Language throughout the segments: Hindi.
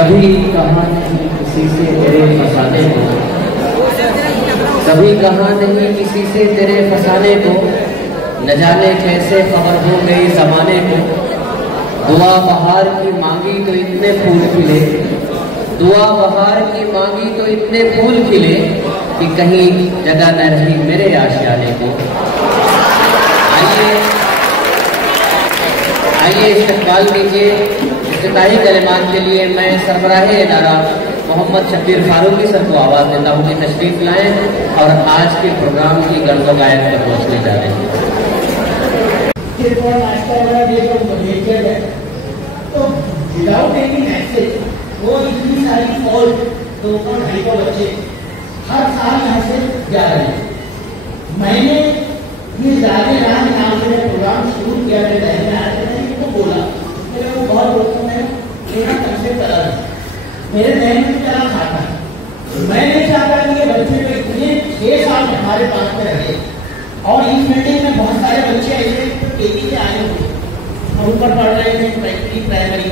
कभी कहा नहीं किसी से तेरे फसाने को, कभी कहा नहीं किसी से तेरे फसाने को, न जाने कैसे खबर हो गई जमाने को। दुआ बहार की मांगी तो इतने फूल खिले, दुआ बहार की मांगी तो इतने फूल खिले कि कहीं जगह न रही मेरे आशियाने को। आइए इस्तकबाल कीजिए। इफ्तिताही कलिमात के लिए मैं सरबराहे इदारा मोहम्मद शब्बीर फारूकी सर को आवाज़ देता हूँ कि तशरीफ लाएं और आज के प्रोग्राम की गर्द गायब पर पहुँचने जा रहे हैं। तो विदाउट एनी मैसेज वो इतनी सारी फॉल्ट तो ढाई को बच्चे हर साल यहाँ से जा रहे हैं। मैंने ये ज़्यादा रात नाम से प्रोग्राम शुरू किया मेरे जहन में आया था, इनको बोला मेरे को बहुत दोस्तों ने मेरा कंसेप्ट करा मेरे जहन में चला खाता है। मैं नहीं चाहता कि ये बच्चे को इतने 6 साल हमारे पास में रहे और इस बिल्डिंग में बहुत सारे बच्चे ऐसे केजी से आए हुए और ऊपर पढ़ रहे थे प्राइमरी प्राइमरी,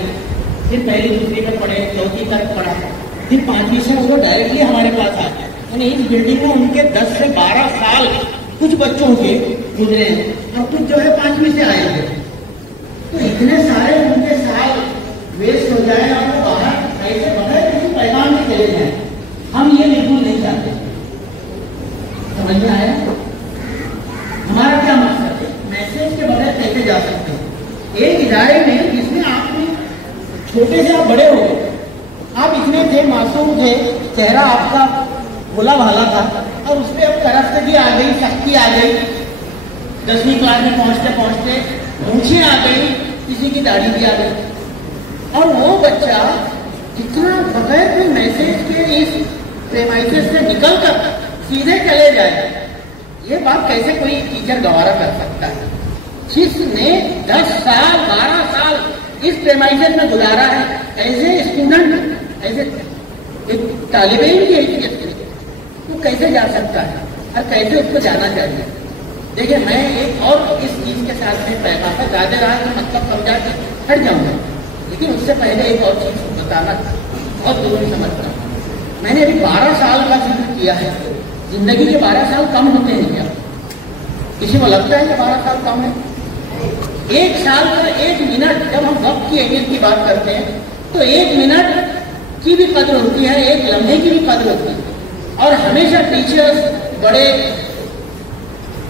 फिर पहली दूसरी में पढ़े, चौथी तक पढ़ा, फिर 5वीं से वो डायरेक्टली हमारे पास आ गए। यानी इस बिल्डिंग में उनके 10 से 12 साल कुछ बच्चों के गुजरे और कुछ जो है 5वीं से आए थे। तो इतने सारे उनके साल वेस्ट हो जाए और वो बाहर ऐसे बगैर किसी पैगाम में चले जाए, हम ये बिल्कुल नहीं चाहते। समझ में आया? हमारा क्या मकसद है? मैसेज के बगैर कैसे जा सकते हैं? एक इदारे में जिसमें आपने छोटे से आप बड़े हो गए, आप इतने थे, मासूम थे, चेहरा आपका भोला भाला था और उसपे अब तरफ्तगी आ गई, सख्ती आ गई। 10वीं क्लास में पहुंचते पहुंचते मूंछें आ गई, किसी की दाढ़ी भी आ गई और वो बच्चा कितना बगैर कोई मैसेज के इस प्रेमाइसिस से निकल कर सीधे चले जाए, ये बात कैसे कोई टीचर गवारा कर सकता है? जिसने 10 साल 12 साल इस प्रेमाइसिस में गुजारा है, ऐसे स्टूडेंट, ऐसे एक तालिब इल्म की हैसियत से वो कैसे जा सकता है और कैसे उसको जाना चाहिए? देखिए, मैं एक और इस चीज के साथ में पैदा था, ज्यादा रहा कि मतलब समझा के हट जाऊंगा, लेकिन उससे पहले एक और चीज बताना बहुत जरूरी समझता हूँ। मैंने अभी 12 साल का जिक्र किया है। जिंदगी के 12 साल कम होते हैं क्या? किसी को लगता है कि 12 साल कम है? 1 साल का 1 मिनट, जब हम वक्त की अहमियत की बात करते हैं तो 1 मिनट की भी कदर होती है, 1 लम्हे की भी कदर होती है। और हमेशा टीचर्स, बड़े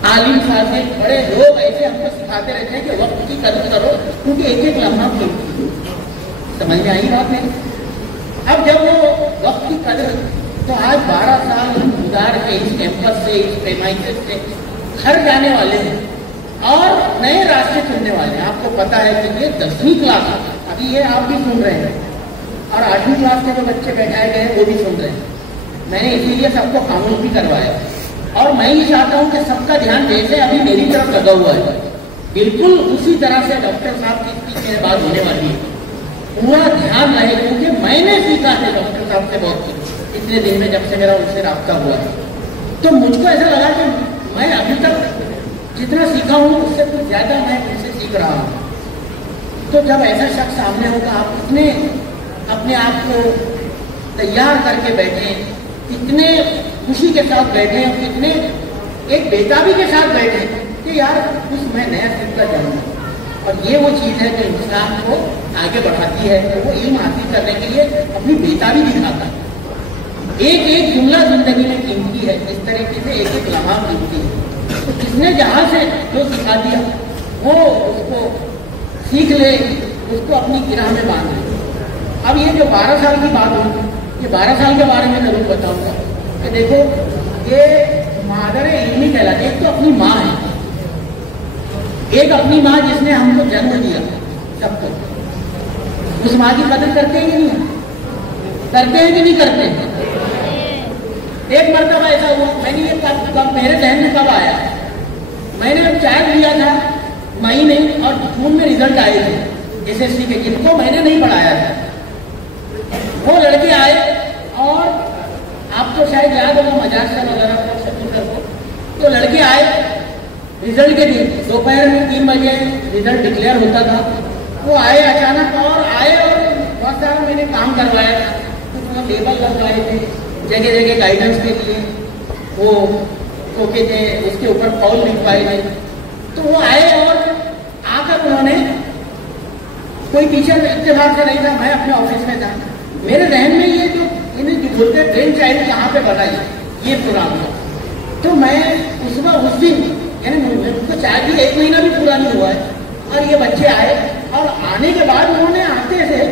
आलिम साहब, बड़े लोग ऐसे हमको सिखाते रहते हैं कि वक्त की कदर करो क्योंकि एक लम्हा कीमती है। समझ में आई बात नहीं? अब जब वो वक्त की कदर, तो आज 12 साल हम गुजार के इस कैंपस से, इस प्रेमाइसिस से घर जाने वाले हैं और नए रास्ते चुनने वाले हैं। आपको पता है कि ये 10वीं क्लास, अभी ये आप भी सुन रहे हैं और 8वीं क्लास के जो बच्चे बैठाए गए हैं वो भी सुन रहे हैं। मैंने इसीलिए सबको कानून भी करवाया और मैं ये चाहता हूँ कि सबका ध्यान जैसे अभी मेरी तरफ लगा हुआ है, बिल्कुल उसी तरह से डॉक्टर साहब की मेरे बात होने वाली है, पूरा ध्यान रहे, क्योंकि मैंने सीखा है डॉक्टर साहब से बहुत कुछ इतने दिन में, जब से मेरा उनसे राब्ता हुआ। तो मुझको ऐसा लगा कि मैं अभी तक जितना सीखा हूँ उससे कुछ ज्यादा मैं उनसे सीख रहा हूँ। तो जब ऐसा शख्स सामने होगा, आप कितने अपने आप को तैयार करके बैठे, कितने खुशी के साथ बैठे और कितने एक बेताबी के साथ बैठे कि यार कुछ मैं नया सीखता जाऊंगा। और ये वो चीज़ है जो इंसान को आगे बढ़ाती है, तो वो इल्म हासिल करने के लिए अपनी बेताबी दिखाता है। एक जुमला जिंदगी में कीमती है, इस तरीके से एक लम्हा कीमती है। तो किसने जहाँ से जो सिखा दिया वो उसको सीख ले, उसको अपनी गिरह में बांध ले। अब ये जो 12 साल की बात हुई, ये 12 साल के बारे में जरूर बताऊंगा कि देखो, ये मादर इल्मी कहलाती है। एक तो अपनी माँ है, एक अपनी माँ जिसने हमको जन्म दिया सबको, उस माँ की कदर करते हैं कि नहीं? करते हैं कि नहीं करते हैं? एक मरतबा ऐसा हुआ, मैंने ये कब मेरे जहन में कब आया, मैंने अब चार्ज लिया था मई में और जून में रिजल्ट आए थे SSC के, जिनको मैंने नहीं पढ़ाया था। वो लड़के आए और आपको शायद याद होगा मजाक सर वगैरह को, तो लड़के आए रिजल्ट के दिन दोपहर में 3 बजे रिजल्ट डिक्लेयर होता था। वो आए अचानक और बहुत सारा मैंने काम करवाया था, तो लेबल लगवाए थे जगह जगह गाइडेंस के लिए, वो ठोके थे, उसके ऊपर कॉल लिखवाए थे। तो वो आए और आकर उन्होंने, कोई टीचर इत्तेफाक से नहीं था, मैं अपने ऑफिस में था, मेरे जहन में ये जो इन्हें जो बोलते हैं ट्रेन चाइल्ड कहाँ पे बनाई ये प्रोग्राम था। तो मैं उस दिन यानी उनको चाय भी 1 महीना भी पूरा नहीं हुआ है, और ये बच्चे आए, और आने के बाद उन्होंने आते थे,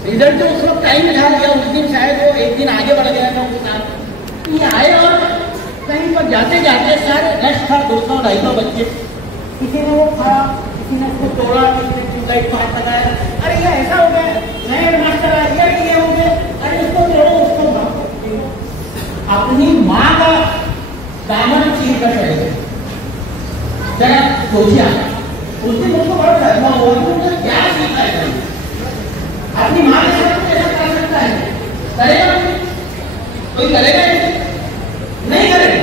रिजल्ट तो उस वक्त टाइम था, या उस दिन शायद वो 1 दिन आगे बढ़ गया था उनके साथ। ये आए और कहीं पर जाते जाते सारे रश था, 200-250 बच्चे, किसी ने वो खाया, किसी ने उसको तोड़ा, किसी ने ट्यूबलाइट को हाथ लगाया, अरे ये ऐसा हो गया, नए मास्टर आ गया, ये हो गया, अरे उसको तोड़ो, उसको मारो। अपनी माँ का दामन चीर कर रहे, जरा सोचिया, उस दिन मुझको बड़ा सदमा हुआ कि उनको क्या सीखा है, अपनी माँ के साथ कैसा कर सकता है, करेगा कोई करेगा नहीं करेगा,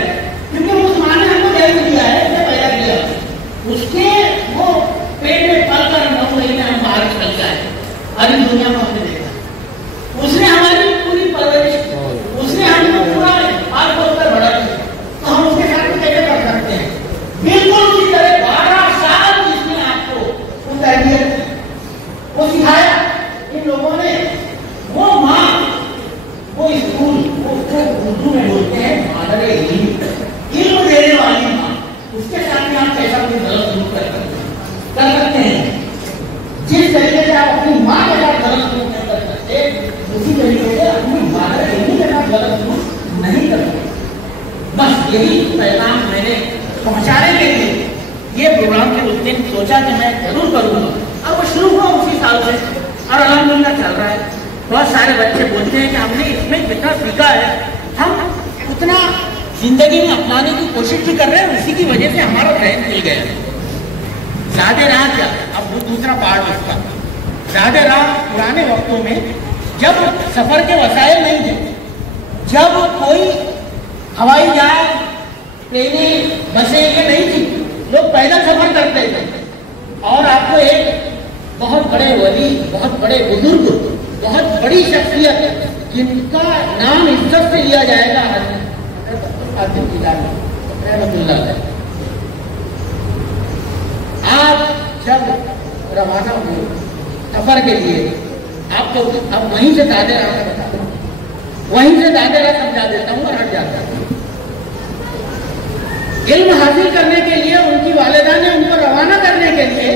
क्योंकि उस माँ ने हमको जन्म दिया है, उसने पैदा किया, उसके वो पेट में पल कर 9 महीने हम बाहर निकल जाए, अभी दुनिया में हमने देखा, उसने हमारी पूरी परवरिश, उसने हमको पूरा हाथ खोलकर बड़ा किया, तो हम उसके साथ कैसे कर सकते हैं। बिल्कुल उसी तरह 12 साल जिसने आपको वो तरबियत वो सिखाया, इन लोगों ने, वो माँ, वो स्कूल, वो उर्दू में बोलते हैं मादरे इल्म देने वाली माँ, उसके साथ में आप कैसा कोई गलत शुरू कर सकते हैं। जिस तरीके से आप अपनी माँ के साथ गलत शुरू नहीं कर सकते, उसी तरीके से अपनी मादरे इल्म के साथ गलत शुरू नहीं कर सकते। बस यही पैगाम मैंने पहुंचाने के लिए ये प्रोग्राम के उस दिन सोचा कि मैं जरूर करूँगा, और वो शुरू हुआ उसी साल से, और अल्हम्दुलिल्लाह चल रहा है। बहुत सारे बच्चे बोलते हैं कि हमने इसमें जितना सीखा है, हम उतना जिंदगी में अपनाने की कोशिश भी कर रहे हैं, उसी की वजह से हमारा ट्रेन मिल गया। ज़्यादा राह क्या, अब वो दूसरा पार्ट उसका, ज़्यादा राह पुराने वक्तों में जब सफ़र के वसाइल नहीं थे, जब कोई हवाई जहाज, ट्रेनें, बसें ये नहीं थी, लोग पैदल सफर करते थे, और आपको एक बहुत बड़े वली, बहुत बड़े बुजुर्ग, बहुत बड़ी शख्सियत जिनका नाम इज्जत से लिया जाएगा, आप जब रवाना हुए सफर के लिए, आपको अब वहीं से दादे राह का बता दूं, वहीं से दादे राह समझा देता हूँ और हट जाता हूँ। इल्म हासिल करने के लिए उनकी वालिदा ने उनको रवाना करने के लिए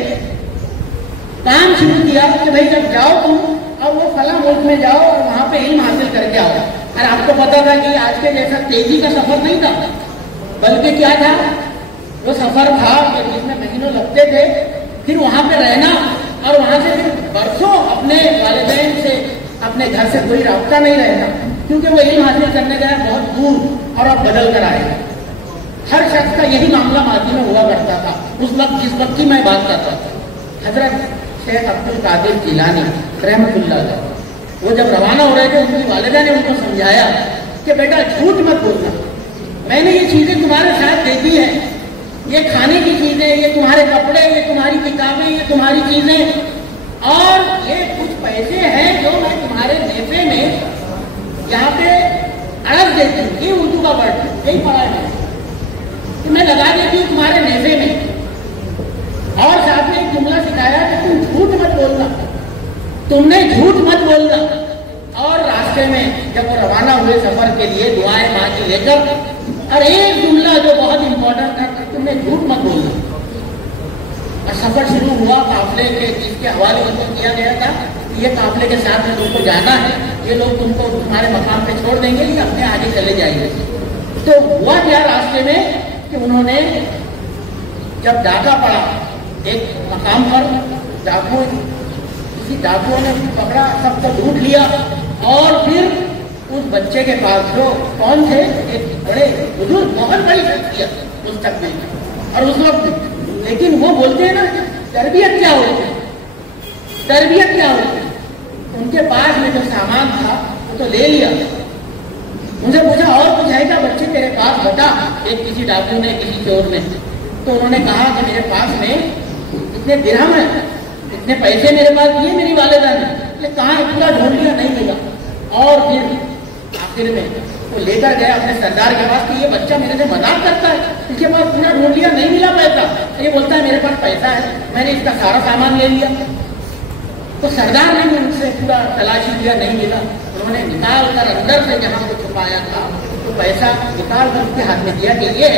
काम शुरू किया कि भाई जब जाओ तुम, और वो फला मुल्क में जाओ और वहां पे इल्म हासिल करके आओ। और आपको पता था कि आज के जैसा तेजी का सफर नहीं था, बल्कि क्या था, वो सफर था जिसमें महीनों लगते थे, फिर वहां पे रहना, और वहां से फिर बरसों अपने वालिदैन से, अपने घर से कोई रास्ता नहीं रहना, क्योंकि वो इल्म हासिल करने गया बहुत दूर, और अब बदल कर आएगा। हर शख्स का यही मामला मादी में हुआ करता था उस वक्त, जिस वक्त की मैं बात करता था। हजरत शेख अब्दुल कादिर जिलानी रहमतुल्लाह अलैह, वो जब रवाना हो रहे थे, उनकी वालिदा ने उनको समझाया कि बेटा झूठ मत बोलना, मैंने ये चीज़ें तुम्हारे साथ दे दी है, ये खाने की चीज़ें, ये तुम्हारे कपड़े, ये तुम्हारी किताबें, ये तुम्हारी चीज़ें, और ये कुछ पैसे हैं जो मैं तुम्हारे नेफे में यहाँ पे अड़क देती हूँ, ये उर्दू का वर्ड यही पढ़ा है, तो मैं लगा देती हूँ तुम्हारे नेफे में। और साथ में एक जुमला सिखाया कि तुम झूठ मत बोलना, तुमने झूठ मत बोलना। और रास्ते में जब वो रवाना हुए सफर के लिए दुआएं मांगी लेकर, और एक जुमला जो बहुत इंपॉर्टेंट था, तुमने झूठ मत बोलना। और सफर शुरू हुआ काफले के, जिसके हवाले उनको किया गया था, ये काफले के साथ में तुमको जाना है, ये लोग तुमको तुम्हारे मकाम पे छोड़ देंगे, ये अपने आगे चले जाएंगे। तो हुआ क्या रास्ते में कि उन्होंने जब डाका पड़ा एक मकाम पर, किसी डाकुओं ने पकड़ा, सबको लूट लिया, और फिर उस बच्चे के पास, जो कौन थे, एक बड़े बुजुर्ग, बहुत बड़ी शख्सियत उस तक में और उस वक्त, लेकिन वो बोलते हैं ना तरबियत क्या होती है, तरबियत क्या होती है। उनके पास में जो सामान था वो तो ले लिया, उनसे पूछा और कुछ है क्या बच्चे तेरे पास, बता। एक किसी डाकू ने, किसी चोर ने, तो उन्होंने कहा कि मेरे पास में इतने दिरहम है, इतने पैसे मेरे पास दिए मेरी वालिदा ने, बोले कहाँ है, पूरा ढूंढ लिया, नहीं मिला। और फिर आखिर में वो लेकर गया अपने सरदार के पास कि ये बच्चा मेरे से मजाक करता है, इसके पास पूरा ढूंढ लिया, नहीं मिला पैसा। ये बोलता है मेरे पास पैसा है, मैंने इसका सारा सामान ले लिया। तो सरदार ने भी उनसे पूरा तलाशी किया, नहीं मिला। उन्होंने निकाल कर अंदर से जहाँ को छुपाया था तो पैसा निकाल कर उसके हाथ में दिया कि ये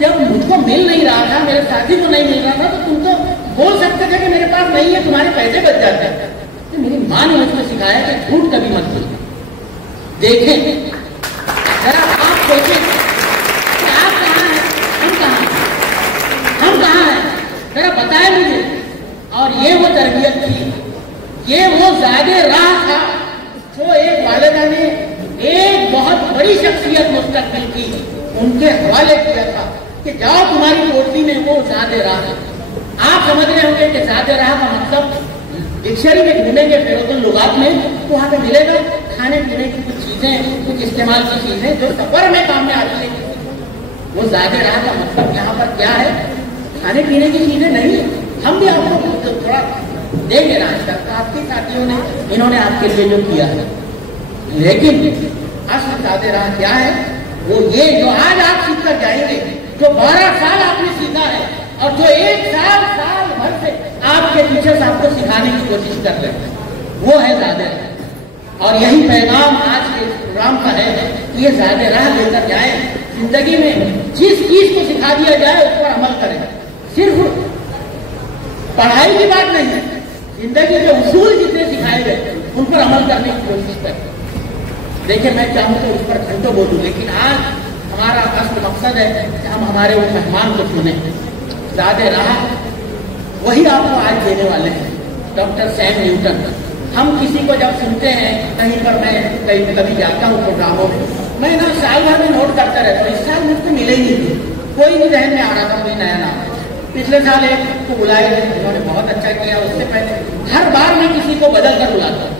जब मुझको मिल नहीं रहा था, मेरे साथी को नहीं मिल रहा था, तो तुम तो बोल सकते थे कि मेरे पास नहीं है, तुम्हारे पैसे बच जाते हैं। तो मेरी माँ ने मुझको सिखाया कि झूठ कभी मत बोलो। देखें जरा, आप सोचें कि आप कहाँ हैं, हम कहाँ हैं, हम कहाँ हैं, जरा बताए मुझे। और ये वो तरबियत थी, ये वो ज़ादे राह था जो एक वालिदा ने एक बहुत बड़ी शख्सियत मुस्तकबिल की उनके हवाले किया था कि जाओ तुम्हारी कोठरी में वो ज़ादे राह है। आप समझ रहे होंगे कि ज़ादे राह का मतलब डिक्शनरी में ढूंढेंगे फिरोजुल लुगात में तो वहाँ पे मिलेगा खाने पीने की कुछ चीज़ें, कुछ इस्तेमाल की चीज़ें जो सफर में काम में आती है। वो ज़ादे राह का मतलब यहाँ पर क्या है, खाने पीने की चीज़ें नहीं। हम भी आपको थोड़ा देंगे नाश्ता, तो आपके साथियों ने इन्होंने आपके लिए जो किया है, लेकिन असल ज़ादे राह क्या है, वो ये जो आज आप सीख कर जाएंगे, जो 12 साल आपने सीखा है और जो 1 साल भर से आपके टीचर्स आपको सिखाने की कोशिश कर रहे हैं, वो है ज़ादे राह। और यही पैगाम आज के प्रोग्राम का है कि ये ज़ादे राह लेकर जाए, जिंदगी में जिस चीज को सिखा दिया जाए उस पर अमल करें। सिर्फ पढ़ाई की बात नहीं है, जिंदगी के उसूल जितने सिखाए गए उन पर अमल करने की कोशिश करें। देखिए, मैं चाहूँ तो उस पर घंटों बोलूँ, लेकिन आज हमारा असल मकसद है कि हम हमारे वो मेहमान को सुने। ज़ादे राह वही आपको आज देने वाले हैं, डॉक्टर सैम न्यूटन। हम किसी को जब सुनते हैं कहीं पर, मैं कभी जाता हूँ प्रोग्रामों में, मैं ना साल भर में नोट करता रहता हूँ। इस साल मुझको मिले ही नहीं, कोई नहीं जहन में आ रहा था कोई नया नाम। पिछले साल एक को बुलाए थे, उन्होंने बहुत अच्छा किया। उससे पहले हर बार मैं किसी को बदल कर बुलाता हूँ,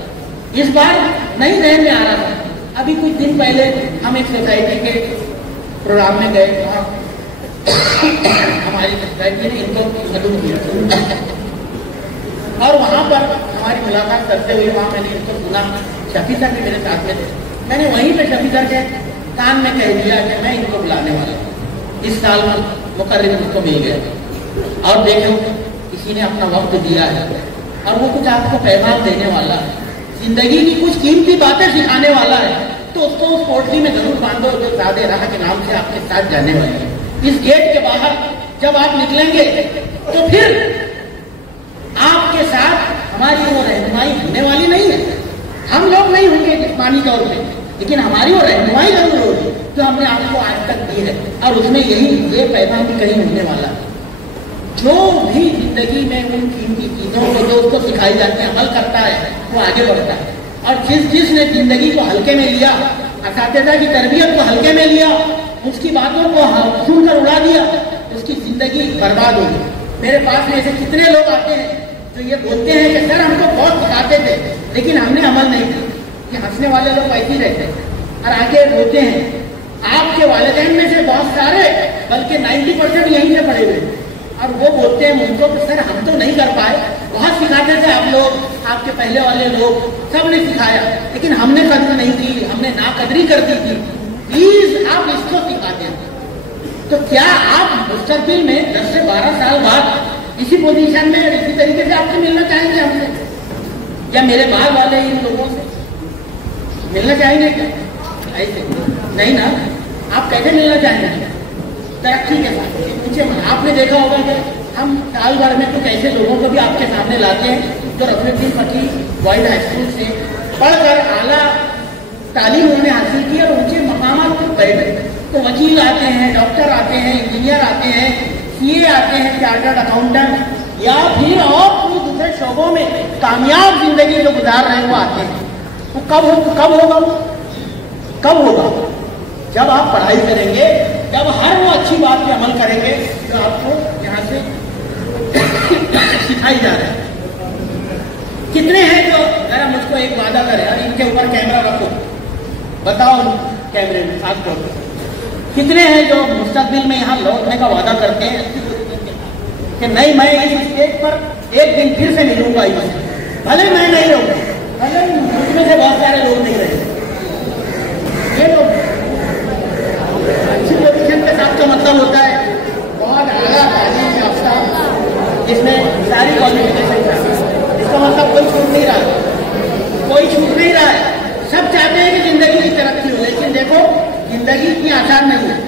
इस बार नहीं जहन में आ रहा था। अभी कुछ दिन पहले हम एक सोसाइटी के प्रोग्राम में गए, वहाँ हमारी सोसाइटी ने इनको कदम किया और वहाँ पर हमारी मुलाकात करते हुए वहाँ मैंने इनको सुना। शफी सर भी मेरे साथ में थे, मैंने वहीं पे शफी सर के कान में कह दिया कि मैं इनको बुलाने वाला हूँ। इस साल मुकर्रिर मुझको मिल गया और देखो किसी ने अपना वक्त दिया है और वो कुछ आपको पैगाम देने वाला है, जिंदगी की कुछ कीमती बातें सिखाने वाला है, तो उसको उस कोठरी में जरूर बांधो जो ज़ादे राह के नाम से आपके साथ जाने वाले हैं। इस गेट के बाहर जब आप निकलेंगे तो फिर आपके साथ हमारी वो रहनुमाई होने वाली नहीं है। हम लोग नहीं होंगे जिस्मानी तौर पे, लेकिन हमारी वो रहनुमाई जरूर होगी जो हमने आपको आज तक दी है। और उसमें ये पैगाम भी कहीं होने वाला है, जो भी जिंदगी में उन कीमती चीज़ों को जो उसको सिखाई जाती है अमल करता है वो आगे बढ़ता है। और जिसने जिंदगी को हल्के में लिया, असातिज़ा की तरबियत को हल्के में लिया, उसकी बातों को सुनकर उड़ा दिया, उसकी जिंदगी बर्बाद होगी। मेरे पास में ऐसे कितने लोग आते हैं जो ये बोलते हैं कि सर हमको बहुत सिखाते थे लेकिन हमने अमल नहीं किया। कि हंसने वाले लोग ऐसे ही रहते हैं और आके बोलते हैं। आपके वालिदैन में से बहुत सारे, बल्कि 90% यहीं से पढ़े हुए, और वो बोलते हैं मुझको कि सर हम तो नहीं कर पाए, बहुत सिखाते थे आप लोग, आपके पहले वाले लोग, सब ने सिखाया लेकिन हमने कदर नहीं की, हमने नाकदरी कर दी थी। प्लीज आप इसको सिखा दें। तो क्या आप मुस्तकबिल में 10 से 12 साल बाद इसी पोजीशन में इसी तरीके से आपसे मिलना चाहेंगे हमसे, या मेरे बाल वाले इन लोगों से मिलना चाहेंगे क्या? ऐसे नहीं ना। आप कैसे मिलना चाहेंगे? तरक्की के साथ पूछे। आपने देखा होगा कि हम साल भर में कुछ ऐसे लोगों को भी आपके सामने लाते हैं जो रफीउद्दीन फकीर बॉयज हाई स्कूल से पढ़कर आला तालीम उन्होंने हासिल की और ऊंचे मकामात पर बैठे। तो वकील आते हैं, डॉक्टर आते हैं, इंजीनियर आते हैं, सीए आते हैं, चार्टर्ड अकाउंटेंट, या फिर और कोई दूसरे शोबों में कामयाब जिंदगी जो गुजार रहे हैं वो आते हैं। वो कब होगा? जब आप पढ़ाई करेंगे, जब हर वो अच्छी बात पे अमल करेंगे जो आपको यहाँ से सिखाई जा रही है। कितने हैं जो जरा मुझको एक वादा करें, और इनके ऊपर कैमरा रखो, बताओ कैमरे में साथ बोलो, कितने हैं जो मुस्तकबिल में यहाँ लौटने का वादा करते हैं कि नहीं, मैं इस स्टेज पर एक दिन फिर से मिलूंगा इनसे, भले मैं नहीं रहूँ, भले मुझमें से बहुत सारे लोग नहीं रहे, ये लोग अच्छी पोजीशन के साथ का मतलब होता है बहुत आला तालीम याफ्ता, जिसमें सारी क्वालिफिकेशन है। इसका मतलब कोई छूट नहीं रहा है, कोई छूट नहीं रहा है। सब चाहते हैं कि जिंदगी की तरक्की हो, लेकिन देखो जिंदगी इतनी आसान नहीं है।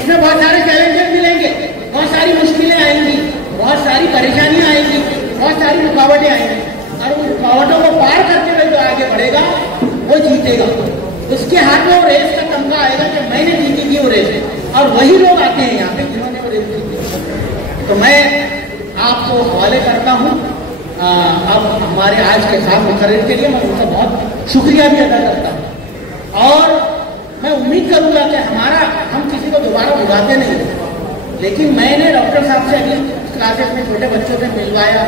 इसमें बहुत सारे चैलेंजेस मिलेंगे, बहुत सारी मुश्किलें आएंगी, बहुत सारी परेशानियां आएंगी, बहुत सारी रुकावटें आएंगी, और उन रुकावटों को पार करते हुए जो आगे बढ़ेगा वो जीतेगा। उसके हाथ में वो रेस का तमगा आएगा कि मैंने जीती थी वो रेस, और वही लोग आते हैं यहाँ पे जिन्होंने वो रेस जीती। तो मैं आपको हवाले करता हूँ अब हमारे आज के साथ मुकर्रर के लिए मैं उनका बहुत शुक्रिया भी अदा करता हूँ, और मैं उम्मीद करूंगा कि हम किसी को दोबारा बुलाते नहीं, लेकिन मैंने डॉक्टर साहब से अभी क्लासेस में छोटे बच्चों से मिलवाया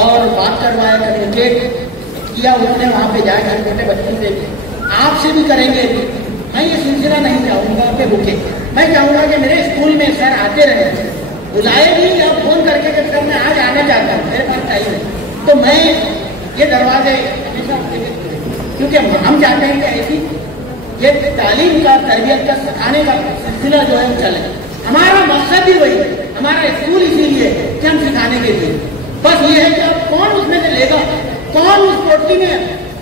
और बात करवाया, कम्युनिकेट किया उसने वहाँ पे जाकर छोटे बच्चों से भी, आपसे भी करेंगे। मैं ये सिलसिला नहीं चाहूँगा कि रुके, मैं चाहूँगा कि मेरे स्कूल में सर आते रहे, बुलाए भी या फोन करके कि सर मैं आज आना चाहता हूँ, मेरे पास टाइम है, तो मैं ये दरवाजे हमेशा, क्योंकि हम चाहते हैं कि ऐसी ये तालीम का, तरबियत का, सिखाने का सिलसिला जो है वो चले। हमारा मकसद भी वही है, हमारा स्कूल इसीलिए कि हम सिखाने के लिए, बस ये है कि अब कौन उसमें से लेगा, कौन उस पोटली में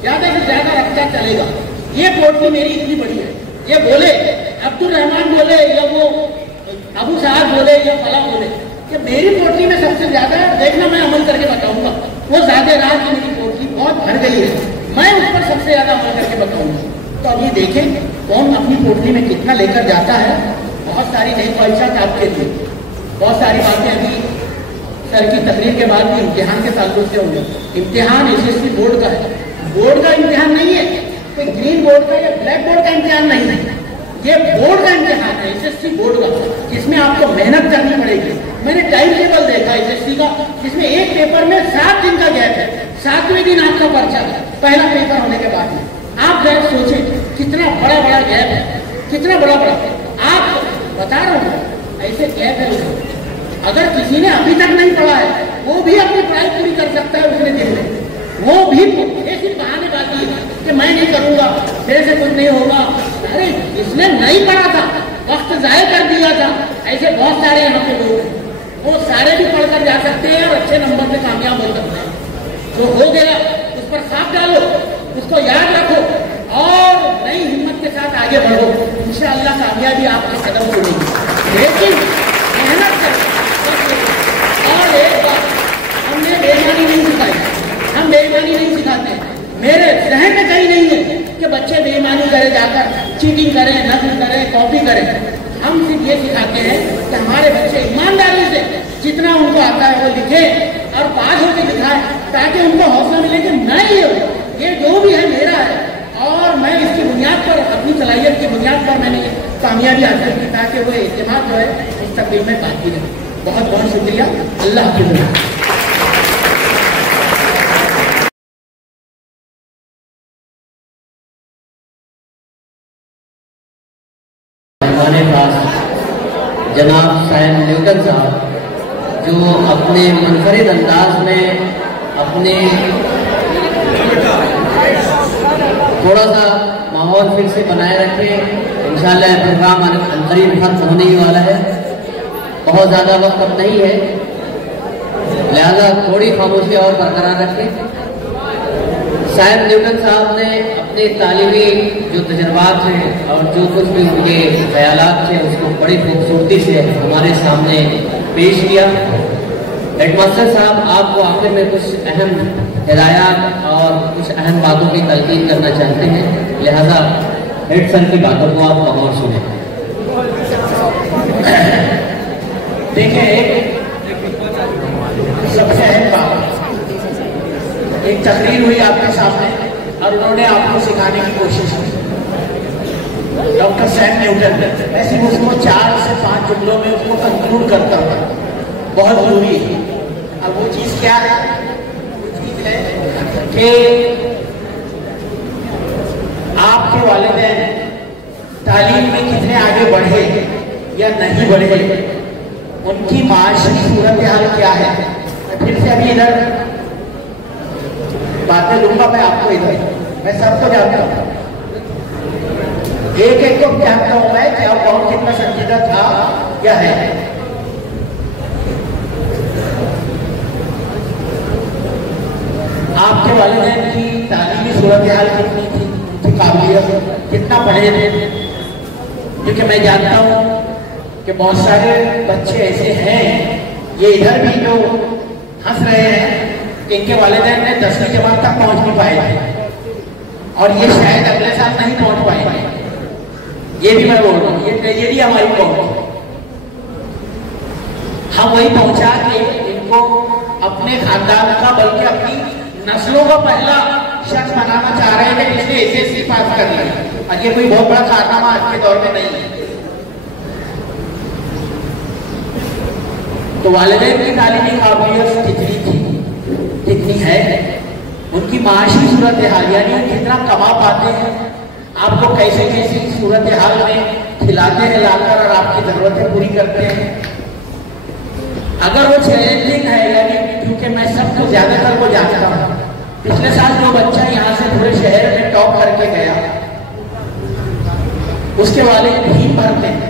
ज्यादा से ज्यादा रखता चलेगा। ये पोटली मेरी इतनी बड़ी है, ये बोले अब्दुल रहमान बोले या वो अबू साहब बोले या फला बोले कि मेरी पोटली में सबसे ज्यादा, देखना मैं अमल करके बताऊंगा, वो ज्यादा राह की मेरी पोटली बहुत भर गई है, मैं उस पर सबसे ज्यादा अमल करके बताऊंगा। तो अब ये देखें कौन अपनी पोटली में कितना लेकर जाता है। बहुत सारी नई ख्वाहिशात आपके लिए, बहुत सारी बातें अभी सर की तकरीर के बाद भी इम्तिहान के ताल्लुक से होंगे। इम्तिहान एसएससी बोर्ड का है, बोर्ड का इम्तिहान नहीं है, कोई ग्रीन बोर्ड का या ब्लैक बोर्ड का इम्तिहान नहीं है, ये बोर्ड का इम्तिहान है, एसएससी बोर्ड का, जिसमें आपको मेहनत करनी पड़ेगी। मैंने टाइम टेबल देखा एसएससी का, जिसमें एक पेपर में 7 दिन का गैप है, 7वें दिन आपका पर्चा पहला पेपर होने के बाद में। आप जरा सोचें कितना बड़ा बड़ा गैप है, कितना बड़ा बड़ा, आप बता रहा हूँ ऐसे गैप है उसमें। अगर किसी ने अभी तक नहीं पढ़ा है वो भी अपनी पढ़ाई पूरी कर सकता है उतने दिन में, वो भी ऐसी बहानेबाजी है कि मैं नहीं करूंगा, मेरे से कुछ नहीं होगा। अरे इसने नहीं पढ़ा था, वक्त जाया कर दिया था, ऐसे बहुत सारे यहाँ पे लोग हैं, वो सारे भी पढ़कर जा सकते हैं और अच्छे नंबर से कामयाब हो सकते हैं। जो हो गया उस पर साथ डालो, उसको याद रखो और नई हिम्मत के साथ आगे बढ़ो, इंशाअल्लाह कामयाबी आपके कदम उड़ेगी, लेकिन मेहनत करो। और एक बात, हमने बेईमानी नहीं सिखाई, हम बेईमानी नहीं सिखाते, मेरे जहन में कहीं नहीं है कि बच्चे बेईमानी करें, जाकर चीटिंग करें, नकल करें, कॉपी करें। हम सिर्फ ये सिखाते हैं कि हमारे बच्चे ईमानदारी से जितना उनको आता है वो लिखे और पास होकर दिखाए, ताकि उनको हौसला मिले कि नहीं ये जो भी है मेरा है, और मैं इसकी बुनियाद पर, अपनी सलाहियत की बुनियाद पर मैंने कामयाबी हासिल की, ताकि वो एतमाद जो है इस तकलीफ में बाकी रहे। बहुत बहुत शुक्रिया, अल्लाह हाफ़िज़। जनाब सैम न्यूटन साहब, जो अपने मुनफरिद अंदाज में अपने थोड़ा सा माहौल फिर से बनाए रखे। इंशाअल्लाह प्रोग्राम अनकरीब खत्म होने ही वाला है, बहुत ज़्यादा वक्त अब नहीं है, लिहाजा थोड़ी खामोशी और बरकरार रखें। सैम न्यूटन साहब ने अपने तालीमी जो तजर्बात हैं और जो कुछ भी उनके ख्यालात थे उसको बड़ी खूबसूरती से हमारे सामने पेश किया। हेडमास्टर साहब आपको आखिर में कुछ अहम हिदायत और कुछ अहम बातों की तलकीन करना चाहते हैं, लिहाजा हेड सर की बातों को आप गौर सुने। देखिए, सबसे अहम बात, एक तकरीर हुई आपके सामने और उन्होंने आपको सिखाने की कोशिश की, डॉक्टर सैम न्यूटन ने। मैं सिर्फ उसको 4 से 5 जुमलों में उसको कंक्लूड करता हूँ, बहुत जरूरी है। अब वो चीज़ क्या है? वो चीज़ है कि आपके वालिदैन तालीम में कितने आगे बढ़े या नहीं बढ़े, उनकी माशरी सूरत हाल क्या है। फिर से अभी इधर बातें लूंगा मैं आपको इधर, मैं सबको जानता हूँ, एक एक को जानता हूं मैं क्या कौन कितना संजीदा था क्या है। आपके वालिदैन की तालीमी सूरत हाल कितनी थी, उनकी काबिलियत कितना पढ़े थे? क्योंकि मैं जानता हूं कि बहुत सारे बच्चे ऐसे हैं, ये इधर भी जो हंस रहे हैं कि इनके वालिदैन ने 10वीं जमात तक पहुंच नहीं पाए थे और ये शायद अगले साल नहीं पहुंच पाएंगे। ये भी मैं बोल रहा हूं, ये भी हमारी पहुंच, हम वही पहुंचा के इनको अपने खानदान का बल्कि अपनी नस्लों का पहला शख्स बनाना चाह रहे हैं जिसने एसएससी पास कर लिया। और ये कोई बहुत बड़ा कारनामा आज के दौर में नहीं है। तो वालिदैन की तालीमी काबिलियत कितनी थी, कितनी है, उनकी माशी सूरत हाल यानी कितना कमा पाते हैं, आपको कैसे कैसी सूरत हाल में खिलाते हैं लाकर और आपकी जरूरतें पूरी करते हैं। अगर वो चैलेंजिंग है यानी क्योंकि मैं सबको ज्यादातर को जानता हूँ, पिछले साल जो बच्चा यहाँ से पूरे शहर में टॉप करके गया उसके वाले भीम भरते हैं,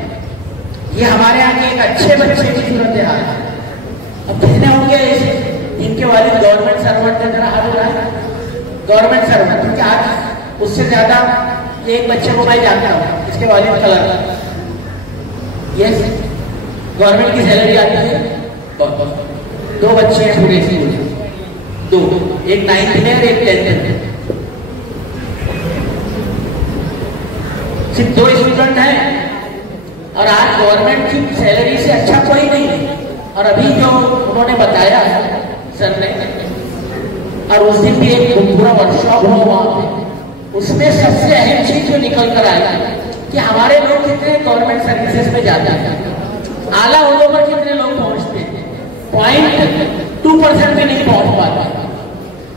ये हमारे यहाँ के एक अच्छे बच्चे की सूरत हाल है। अब कितने होंगे ऐसे इनके वाले गवर्नमेंट सर्वेंट है, जरा हाथ उठाए, गवर्नमेंट सर्वेंट, क्योंकि आज उससे ज्यादा एक बच्चे को मैं जानता हूँ, इसके वालिद कलर, ये गवर्नमेंट की सैलरी आती है, दो बच्चे हैं पूरे स्कूल में, दो, एक 9th में और एक 10th में, सिर्फ 2 स्टूडेंट हैं और आज गवर्नमेंट की सैलरी से अच्छा कोई नहीं है। और अभी जो उन्होंने बताया है सर ने, और उस दिन भी एक पूरा वर्कशॉप हुआ वहां पे, उसमें सबसे अहम चीज जो निकल कर आया कि हमारे लोग कितने गवर्नमेंट सर्विसेज में जाते हैं, आला होने पर कितने लोग पहुंचते हैं, 0.2% भी नहीं पहुंच पाते।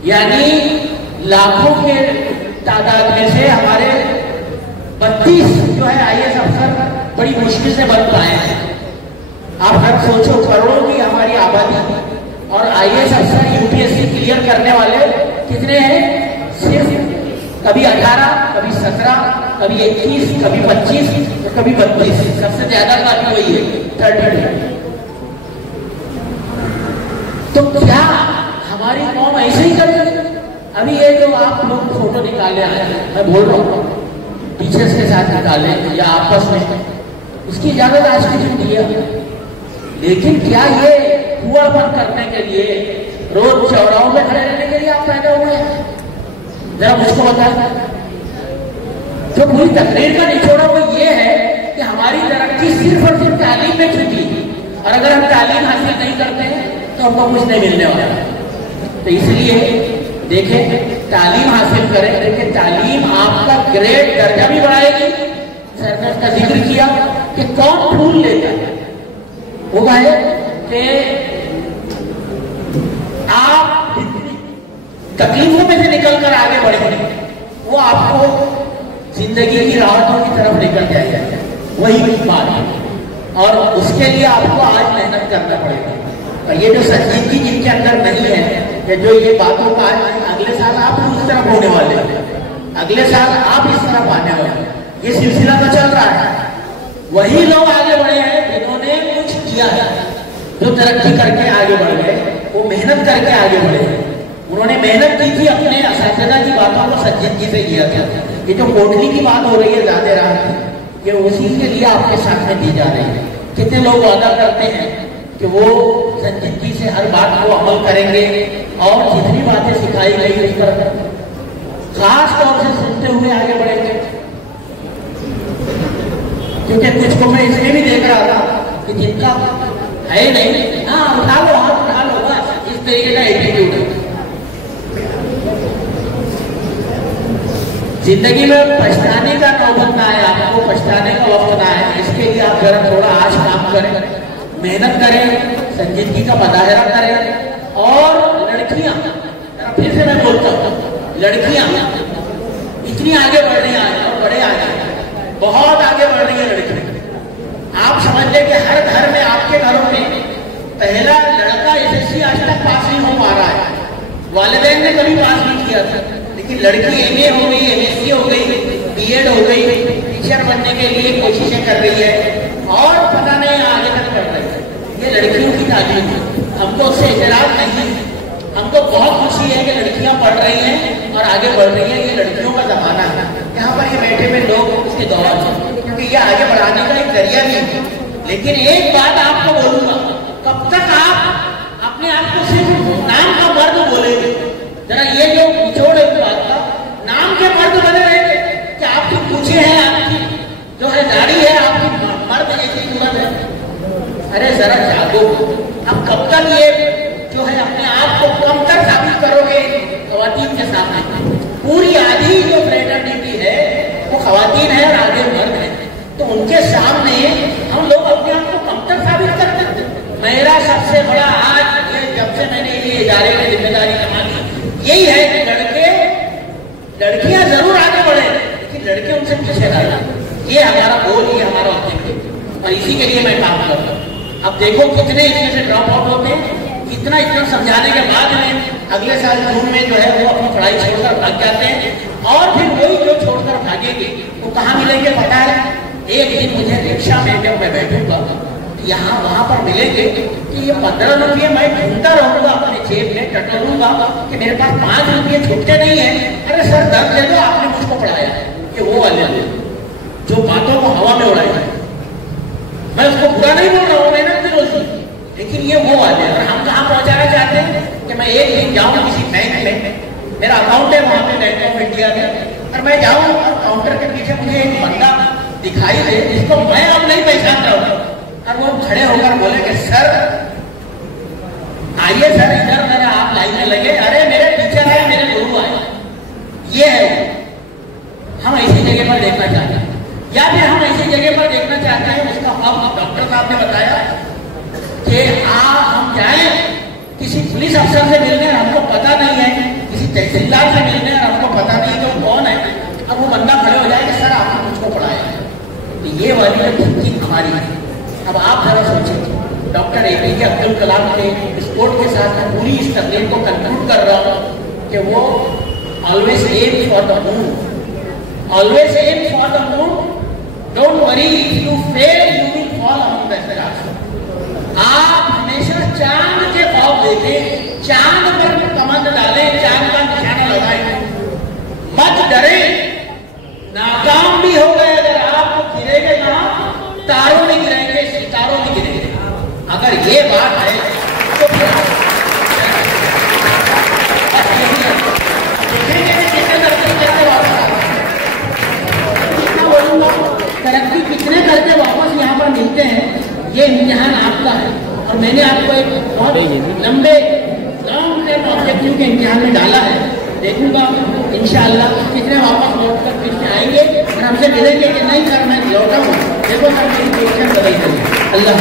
यानी लाखों के तादाद में से हमारे 32 जो है IAS अफसर बड़ी मुश्किल से बन पाए हैं। आप हर सोचो, करोड़ों की हमारी आबादी और IAS अफसर UPSC क्लियर करने वाले कितने हैं? सिर्फ कभी 18, कभी 17, कभी 21, कभी 25 और कभी 32, सबसे ज्यादा काफी वही है 32। तो क्या हमारी कौम ऐसे ही करेगी? अभी ये जो आप लोग फोटो निकाले आए, मैं बोल रहा हूँ टीचर्स के साथ निकाले या आपस में, उसकी इजाजत आज की जो दी है, लेकिन क्या ये कुआ बंद करने के लिए रोज चौराहों में खड़े रहने के लिए आप पैदा हुए हैं? जरा मुझको बताएं। जो पूरी तकरीर का निचोड़ा वो ये है कि हमारी तरक्की सिर्फ और सिर्फ तालीम में छुपी, और अगर हम तालीम हासिल नहीं करते हैं तो हमको कुछ नहीं मिलने वाला। तो इसलिए देखें, तालीम हासिल करें, देखिए तालीम आपका ग्रेड दर्जा भी बढ़ाएगी। सर ने उसका जिक्र किया कि कौन फूल लेता है, वो है कि आप तकलीफों में से निकल कर आगे बढ़ेंगे, वो आपको जिंदगी की राहतों की तरफ लेकर जाएगा, वही बात है। और उसके लिए आपको आज मेहनत करना पड़ेगा। और ये जो संजीदगी जिनके अंदर नहीं है, कि जो ये बातों का अगले साल आप उस तरफ होने वाले हैं, अगले साल आप इस तरफ आने वाले हैं, ये सिलसिला तो चल रहा है। वही लोग आगे बढ़े हैं जिन्होंने कुछ किया है, जो तरक्की करके आगे बढ़ गए, वो मेहनत करके आगे बढ़े हैं। उन्होंने मेहनत की थी, अपने असातिज़ा की बातों को संजीदगी से किया था। ये जो कोटली की बात हो रही है ज़्यादा रात की, ये उसी के लिए आपके सामने दी जा रही है। कितने लोग वादा करते हैं कि वो संजीदगी से हर बात को अमल करेंगे और जितनी बातें सिखाई गई उस पर खास तौर से सुनते हुए आगे बढ़ेंगे। क्योंकि कुछ को मैं इसलिए भी देख रहा था कि जिनका है नहीं, हाँ उठा लो, हाथ उठा लो, बस इस तरीके का एटीट्यूड है। जिंदगी में पछताने का नौबत ना आए, आपको पछताने का वक्त ना आए, इसके लिए आप जरा थोड़ा आज काम करें, मेहनत करें, संजीदगी का मुजाहरा करें। और लड़कियां, फिर से मैं बोलता हूँ, लड़कियां इतनी आगे बढ़ रही हैं और बड़े आगे, बहुत आगे बढ़ रही है लड़कियां। आप समझ लें कि हर घर में, आपके घरों में पहला लड़का SSC आज तक पास नहीं हो पा रहा है, वालिदैन ने कभी पास नहीं किया जाती, लेकिन लड़की MA हो गई, MSc हो गई, B.Ed हो गई, टीचर बनने के लिए कोशिशें कर रही है और पता नहीं आगे तक कर रही है। ये लड़कियों की तालीम है, हमको उससे इजरात नहीं, हमको बहुत खुशी है कि लड़कियां पढ़ रही हैं और आगे बढ़ रही हैं। ये लड़कियों का जमाना है, यहाँ पर ये बैठे हुए लोग इसके दौरान हैं, क्योंकि ये आगे बढ़ाने का एक जरिया नहीं है। लेकिन एक बात आपको बोलूंगा, कब तक आप अपने आप को सिर्फ नाम का मर्द बोलेंगे? जरा ये जो निचोड़ है बात का, नाम के मर्द बने रहेंगे कि आपकी पूछे हैं, आपकी जो है दाढ़ी है, आपकी मर्द जैसी सूरत है। अरे जरा जागो, अब कब तक ये जो है अपने आप को कमतर साबित करोगे खवातीन के सामने? पूरी आधी जो फ्रेटर्निटी है वो खवातीन है और आगे मर्द है, तो उनके सामने हम लोग अपने आप को कमतर साबित करते हैं। मेरा सबसे बड़ा आज ये जब से मैंने ये इदारे में जिम्मेदारी संभाली यही है कि लड़कियां जरूर आगे बढ़े, लेकिन लड़के उनसे पीछे ना जाए। ये हमारा गोल, ये हमारा ऑब्जेक्टिव, और इसी के लिए मैं काम करता हूँ। अब देखो कितने इसमें से ड्रॉप आउट होते हैं, इतना समझाने के बाद में अगले साल जून में जो है वो अपनी पढ़ाई छोड़कर भाग जाते हैं, और फिर वही जो छोड़कर भागेंगे वो कहाँ मिलेंगे पता है? एक दिन मुझे रिक्शा में जब मैं बैठूंगा यहाँ वहां पर मिलेंगे कि ये 15 रुपये मैं ढूंढता रहूंगा अपने जेब में, टटोलूंगा कि मेरे पास 5 रुपये छूटते नहीं है। अरे सर 10 दे दो, आपने मुझको पढ़ाया। ये वो वाले जो बातों को हवा में उड़ाए, मैं उसको बुरा नहीं बोल रहा हूँ, मेहनत की रोजी, लेकिन ये वो वाले। और हम कहाँ पहुंचाना चाहते हैं कि मैं एक दिन जाऊँ किसी बैंक में, मेरा अकाउंट है वहां पे बैंक ऑफ इंडिया में, और मैं जाऊँ और काउंटर के पीछे मुझे एक बंदा दिखाई दे जिसको मैं अब नहीं पहचान रहा हूँ, और वो खड़े होकर बोले कि सर आइए सर इधर, मेरे आप लाइन में लगे, अरे मेरे टीचर आए, मेरे गुरु आए। ये है हम ऐसी जगह पर देखना चाहते हैं, या फिर हम ऐसी जगह पर देखना चाहते हैं। उसका हम डॉक्टर साहब ने बताया कि हम जाए किसी पुलिस अफसर से मिलने, हमको पता नहीं है, किसी तहसीलदार से मिलने, हमको पता नहीं कि वो कौन है, अब वो बंदा खड़े हो जाए कि सर आपने मुझको पढ़ाया। तो ये वाली थिंकिंग हमारी है। अब आप जरा सोचिए, डॉक्टर APJ अब्दुल कलाम के स्पोर्ट के साथ मैं पूरी इस तकलीफ को कंक्लूड कर रहा हूँ कि वो always aim for the moon, always aim for the moon, don't worry if you fail you will fall among the stars. आप हमेशा चांद के ख्वाब देखें, चांद पर कमंद डालें, चांद का निशाना लगाएं, मत डरें। नाकाम भी हो गए अगर आप गिरेंगे ना, तारों में गिरेंगे, सितारों में गिरेंगे। अगर ये बात है तो तरक्की कितने करके वापस यहाँ पर मिलते हैं, ये इम्तिहान आपका है। और मैंने आपको एक बहुत लंबे लॉन्ग टर्म ऑब्जेक्टिव के इम्तिहान में डाला है। देखूंगा इंशाअल्लाह कितने वापस लौट कर फिर से आएंगे और हमसे मिलेंगे कि नहीं सर मैं लौटा हूँ, देखो सर मेरी पोजीशन बदल गई। अल्लाह